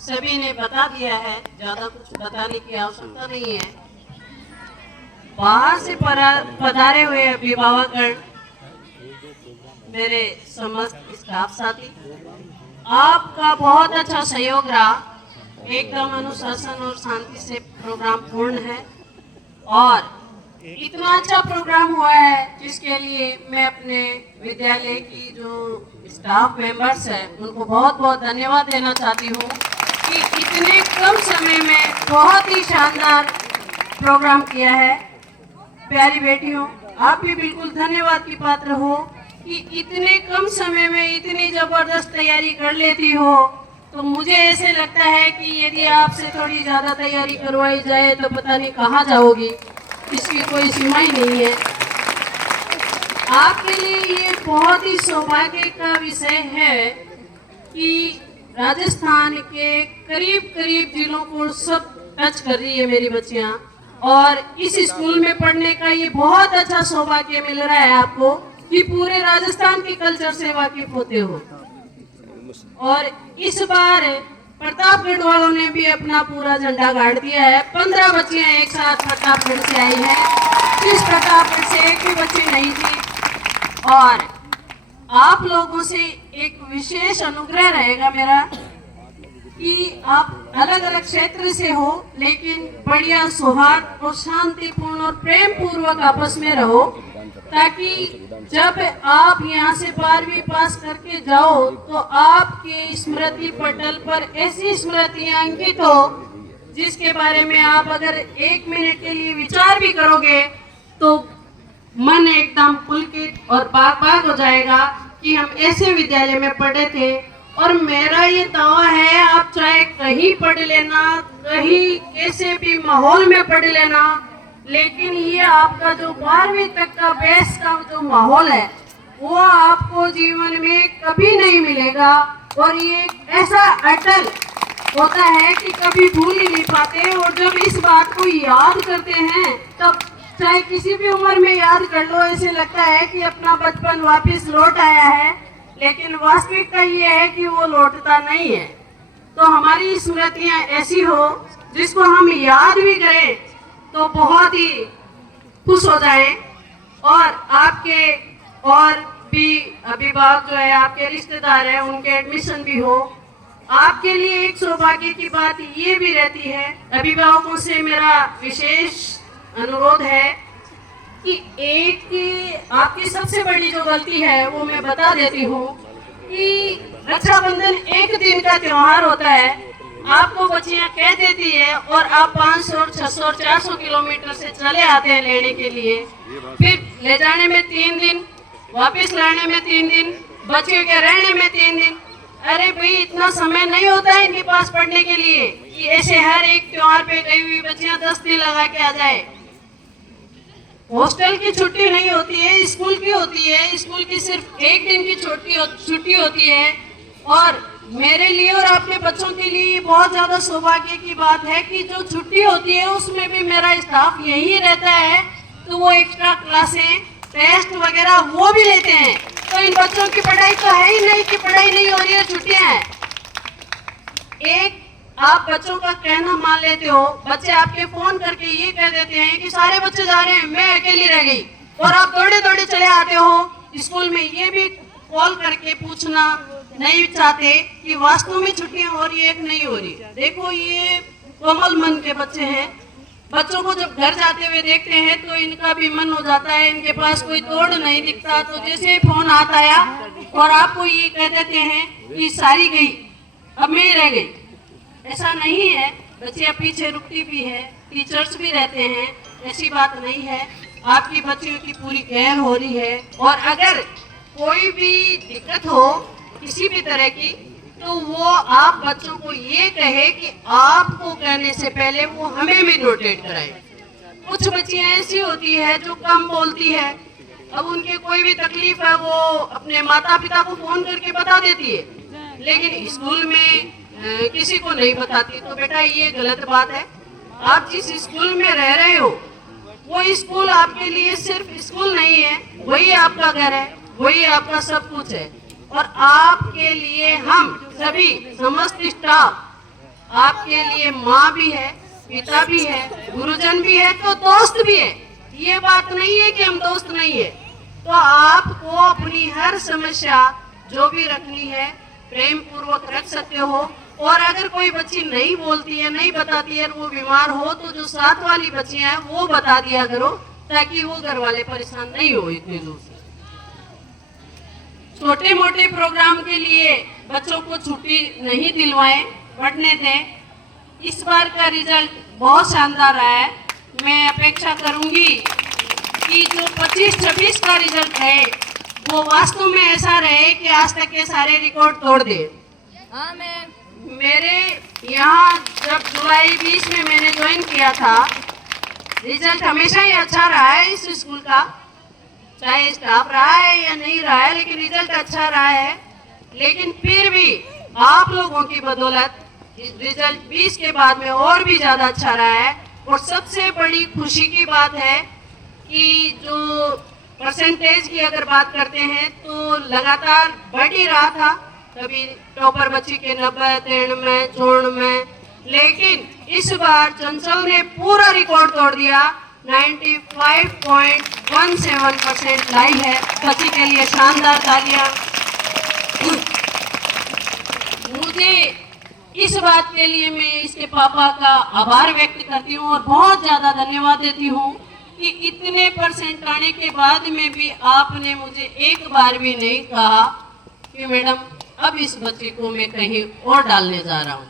सभी ने बता दिया है, ज्यादा कुछ बताने की आवश्यकता नहीं है। बाहर से पधारे हुए अभिभावकगण, मेरे समस्त स्टाफ साथी, आपका बहुत अच्छा सहयोग रहा। एकदम अनुशासन और शांति से प्रोग्राम पूर्ण है और इतना अच्छा प्रोग्राम हुआ है जिसके लिए मैं अपने विद्यालय की जो स्टाफ मेंबर्स है उनको बहुत बहुत धन्यवाद देना चाहती हूँ कि इतने कम समय में बहुत ही शानदार प्रोग्राम किया है। प्यारी बेटियों, आप भी बिल्कुल धन्यवाद की पात्र हो कि इतने कम समय में इतनी जबरदस्त तैयारी कर लेती हो। तो मुझे ऐसे लगता है कि यदि आपसे थोड़ी ज्यादा तैयारी करवाई जाए तो पता नहीं कहाँ जाओगी, इसकी कोई सीमा ही नहीं है। आपके लिए ये बहुत ही सौभाग्य का विषय है कि राजस्थान के करीब करीब जिलों को सब टच कर रही है मेरी बच्चियां, और इस स्कूल में पढ़ने का ये बहुत अच्छा सौभाग्य मिल रहा है आपको कि पूरे राजस्थान के कल्चर से वाकिफ होते हो। और इस बार प्रतापगढ़ वालों ने भी अपना पूरा झंडा गाड़ दिया है। 15 बच्चियां एक साथ प्रतापगढ़ से आई हैं, जिस प्रतापगढ़ से एक भी बच्ची नहीं थी। और आप लोगों से एक विशेष अनुग्रह रहेगा मेरा कि आप अलग अलग क्षेत्र से हो लेकिन बढ़िया सौहार्द और शांतिपूर्ण और प्रेम पूर्वक आपस में रहो, ताकि जब आप यहाँ से 12वीं पास करके जाओ तो आपके स्मृति पटल पर ऐसी स्मृतियां अंकित हो जिसके बारे में आप अगर 1 मिनट के लिए विचार भी करोगे तो मन एकदम पुलकित और बाग बाग हो जाएगा कि हम ऐसे विद्यालय में पढ़े थे। और मेरा ये दावा है, आप चाहे कहीं पढ़ लेना, कहीं कैसे भी माहौल में पढ़ लेना, लेकिन ये आपका जो 12वीं तक का बेस का जो माहौल है वो आपको जीवन में कभी नहीं मिलेगा। और ये ऐसा अटल होता है कि कभी भूल ही नहीं पाते। और जब इस बात को याद करते हैं तब चाहे किसी भी उम्र में याद कर लो, ऐसे लगता है कि अपना बचपन वापस लौट आया है, लेकिन वास्तविकता ये है कि वो लौटता नहीं है। तो हमारी स्मृतियां ऐसी हो जिसको हम याद भी करें तो बहुत ही खुश हो जाए। और आपके और भी अभिभावक जो है, आपके रिश्तेदार हैं, उनके एडमिशन भी हो। आपके लिए एक सौभाग्य की बात ये भी रहती है, अभिभावकों से मेरा विशेष अनुरोध है कि एक आपकी सबसे बड़ी जो गलती है वो मैं बता देती हूँ कि रक्षाबंधन एक दिन का त्योहार होता है। आपको बच्चियां कह देती है और आप 500 और 600 और 400 किलोमीटर से चले आते हैं लेने के लिए, फिर ले जाने में 3 दिन, वापस लाने में 3 दिन, बच्चियों के रहने में 3 दिन। अरे भाई, इतना समय नहीं होता है इनके पास पढ़ने के लिए कि ऐसे हर एक त्योहार पे गई हुई बच्चियां 10 दिन लगा के आ जाए। हॉस्टल की छुट्टी नहीं होती है, स्कूल की होती है। स्कूल की सिर्फ 1 दिन की छुट्टी होती है। और मेरे लिए और आपके बच्चों के लिए बहुत ज्यादा सौभाग्य की बात है कि जो छुट्टी होती है उसमें भी मेरा स्टाफ यही रहता है, तो वो एक्स्ट्रा क्लासें, टेस्ट वगैरह वो भी लेते हैं। तो इन बच्चों की पढ़ाई तो है ही नहीं कि पढ़ाई नहीं हो रही है, छुट्टियां हैं। एक आप बच्चों का कहना मान लेते हो, बच्चे आपके फोन करके ये कह देते हैं कि सारे बच्चे जा रहे हैं, मैं अकेली रह गई, और आप दौड़े दौड़े चले आते हो स्कूल में। ये भी कॉल करके पूछना नहीं चाहते कि वास्तव में छुट्टियां हो रही है कि नहीं हो रही। देखो, ये कोमल मन के बच्चे हैं। बच्चों को जब घर जाते हुए देखते हैं तो इनका भी मन हो जाता है, इनके पास कोई तोड़ नहीं दिखता। तो जैसे फोन हाथ आया और आपको ये कह देते हैं कि सारी गई, अब मैं ही रह गई। ऐसा नहीं है, बच्चियां पीछे रुकती भी है, टीचर्स भी रहते हैं, ऐसी बात नहीं है। आपकी बच्चियों की पूरी केयर हो रही है। और अगर कोई भी दिक्कत हो किसी भी तरह की, तो वो आप बच्चों को ये कहे कि आपको कहने से पहले वो हमें भी नोटेट कराए। कुछ बच्चियां ऐसी होती है जो कम बोलती है, अब उनके कोई भी तकलीफ है वो अपने माता पिता को फोन करके बता देती है, लेकिन स्कूल में किसी को नहीं बताती। तो बेटा, ये गलत बात है। आप जिस स्कूल में रह रहे हो वो स्कूल आपके लिए सिर्फ स्कूल नहीं है, वही आपका घर है, वही आपका सब कुछ है। और आपके लिए हम सभी समस्त स्टाफ आपके लिए माँ भी है, पिता भी है, गुरुजन भी है, तो दोस्त भी है। ये बात नहीं है कि हम दोस्त नहीं है। तो आपको अपनी हर समस्या जो भी रखनी है प्रेम पूर्वक रख सकते हो। और अगर कोई बच्ची नहीं बोलती है, नहीं बताती है, वो बीमार हो, तो जो साथ वाली बच्चियां हैं वो बता दिया करो, ताकि वो घर वाले परेशान नहीं हो इतनी दूर से। छोटे मोटे प्रोग्राम के लिए बच्चों को छुट्टी नहीं दिलवाएं, पढ़ने दें। इस बार का रिजल्ट बहुत शानदार रहा है। मैं अपेक्षा करूंगी कि जो 25-26 का रिजल्ट है वो वास्तव में ऐसा रहे कि आज तक के सारे रिकॉर्ड तोड़ दे। मेरे यहाँ जब जुलाई 20 में मैंने ज्वाइन किया था, रिजल्ट हमेशा ही अच्छा रहा है इस स्कूल का, चाहे स्टाफ रहा है या नहीं रहा है, लेकिन रिजल्ट अच्छा रहा है। लेकिन फिर भी आप लोगों की बदौलत रिजल्ट 20 के बाद में और भी ज्यादा अच्छा रहा है। और सबसे बड़ी खुशी की बात है कि जो परसेंटेज की अगर बात करते हैं तो लगातार बढ़ ही रहा था। कभी टॉपर बच्ची के 90, 93, 94, लेकिन इस बार चंचल ने पूरा रिकॉर्ड तोड़ दिया, 95.17% लाई है। बच्ची के लिए शानदार तालियां। मुझे इस बात के लिए मैं इसके पापा का आभार व्यक्त करती हूँ और बहुत ज्यादा धन्यवाद देती हूँ कि इतने परसेंट आने के बाद में भी आपने मुझे एक बार भी नहीं कहा कि मैडम अब इस बच्चे को मैं कहीं और डालने जा रहा हूँ।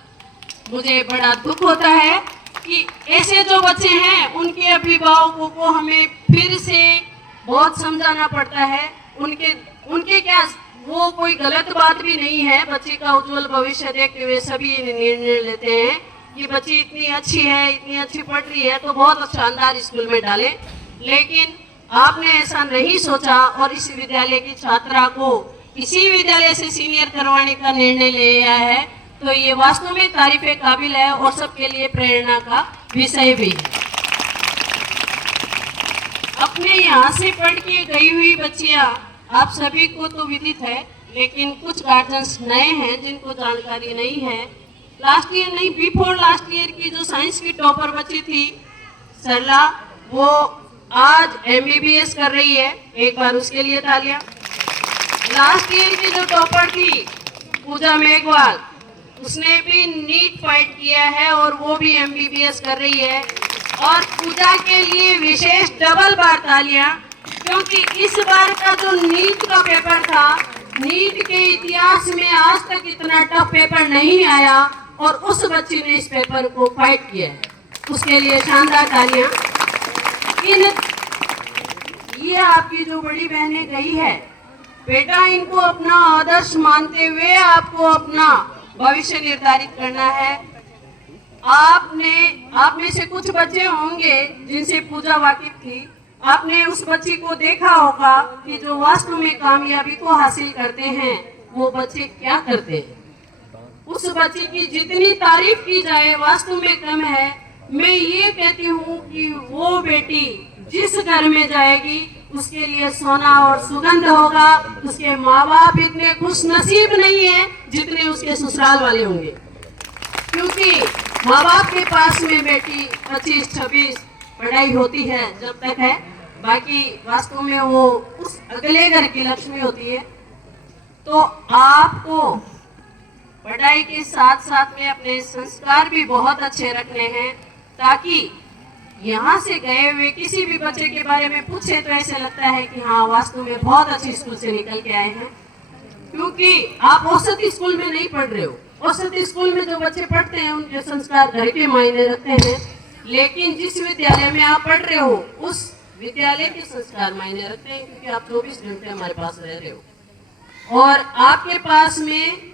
मुझे बड़ा दुख होता है कि ऐसे जो बच्चे हैं उनके अभिभावकों को हमें फिर से बहुत समझाना पड़ता है। उनके क्या, वो कोई गलत बात भी नहीं है। बच्चे का उज्जवल भविष्य देखते हुए सभी निर्णय लेते हैं कि बच्ची इतनी अच्छी है, इतनी अच्छी पढ़ रही है, तो बहुत शानदार स्कूल में डालें। लेकिन आपने ऐसा नहीं सोचा और इस विद्यालय की छात्रा को इसी विद्यालय से सीनियर करवाने का निर्णय लिया है, तो ये वास्तव में तारीफे काबिल है और सबके लिए प्रेरणा का विषय भी है। अपने यहाँ से पढ़ के गई हुई बच्चियां आप सभी को तो विदित है, लेकिन कुछ गार्जियंस नए हैं जिनको जानकारी नहीं है। लास्ट ईयर नहीं, बिफोर लास्ट ईयर की जो साइंस की टॉपर बच्ची थी सरला, वो आज MBBS कर रही है। एक बार उसके लिए तालियां। लास्ट ईयर की जो टॉपर थी पूजा मेघवाल, उसने भी नीट फाइट किया है और वो भी MBBS कर रही है। और पूजा के लिए विशेष डबल बार तालियां, क्योंकि इस बार का जो नीट का पेपर था, नीट के इतिहास में आज तक इतना टफ पेपर नहीं आया और उस बच्ची ने इस पेपर को फाइट किया है। उसके लिए शानदार तालियां। ये आपकी जो बड़ी बहनें गई है, बेटा इनको अपना आदर्श मानते हुए आपको अपना भविष्य निर्धारित करना है। आप में से कुछ बच्चे होंगे जिनसे पूजा वाकिफ थी। आपने उस बच्ची को देखा होगा कि जो वास्तव में कामयाबी को हासिल करते हैं वो बच्चे क्या करते हैं। उस बच्ची की जितनी तारीफ की जाए वास्तव में कम है। मैं ये कहती हूँ कि वो बेटी जिस घर में जाएगी उसके लिए सोना और सुगंध होगा। उसके माँ बाप इतने खुश नसीब नहीं है जितने उसके ससुराल वाले होंगे, क्योंकि माँ बाप के पास में बेटी 25-26 पढ़ाई होती है जब तक है, बाकी वास्तव में वो उस अगले घर की लक्ष्मी होती है। तो आपको पढ़ाई के साथ साथ में अपने संस्कार भी बहुत अच्छे रखने हैं, ताकि यहाँ से गए हुए किसी भी बच्चे के बारे में पूछे तो ऐसे लगता है कि हाँ वास्तव में बहुत अच्छी स्कूल से निकल के आए हैं। क्योंकि आप औसत स्कूल में नहीं पढ़ रहे हो। औसत स्कूल में जो बच्चे पढ़ते हैं उनके संस्कार घर के मायने रखते हैं, लेकिन जिस विद्यालय में आप पढ़ रहे हो उस विद्यालय के संस्कार मायने रखते हैं, क्योंकि आप 24 घंटे हमारे पास रह रहे हो। और आपके पास में,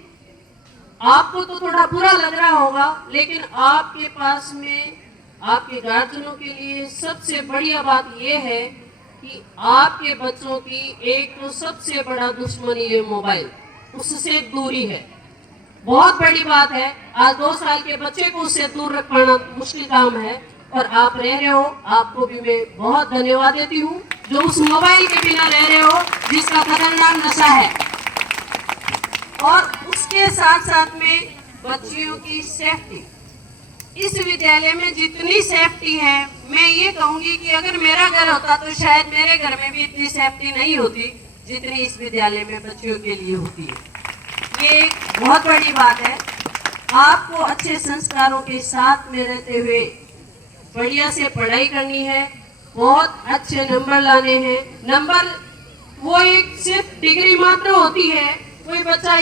आपको तो थोड़ा बुरा लग रहा होगा, लेकिन आपके पास में आपके गार्जियनों के लिए सबसे बढ़िया बात यह है कि आपके बच्चों की एक तो सबसे बड़ा दुश्मन ये मोबाइल, उससे दूरी है। बहुत बड़ी बात है। आज 2 साल के बच्चे को उससे दूर रख पाना मुश्किल काम है और आप रह रहे हो। आपको भी मैं बहुत धन्यवाद देती हूँ जो उस मोबाइल के बिना रह रहे हो, जिसका खतरनाक नशा है। और उसके साथ साथ में बच्चियों की सेफ्टी, इस विद्यालय में जितनी सेफ्टी है, मैं ये कहूंगी कि अगर मेरा घर होता तो शायद मेरे घर में भी इतनी सेफ्टी नहीं होती जितनी इस विद्यालय में बच्चों के लिए होती है। ये एक बहुत बड़ी बात है। आपको अच्छे संस्कारों के साथ में रहते हुए बढ़िया से पढ़ाई करनी है, बहुत अच्छे नंबर लाने हैं। नंबर वो एक सिर्फ डिग्री मात्र होती है। कोई बच्चा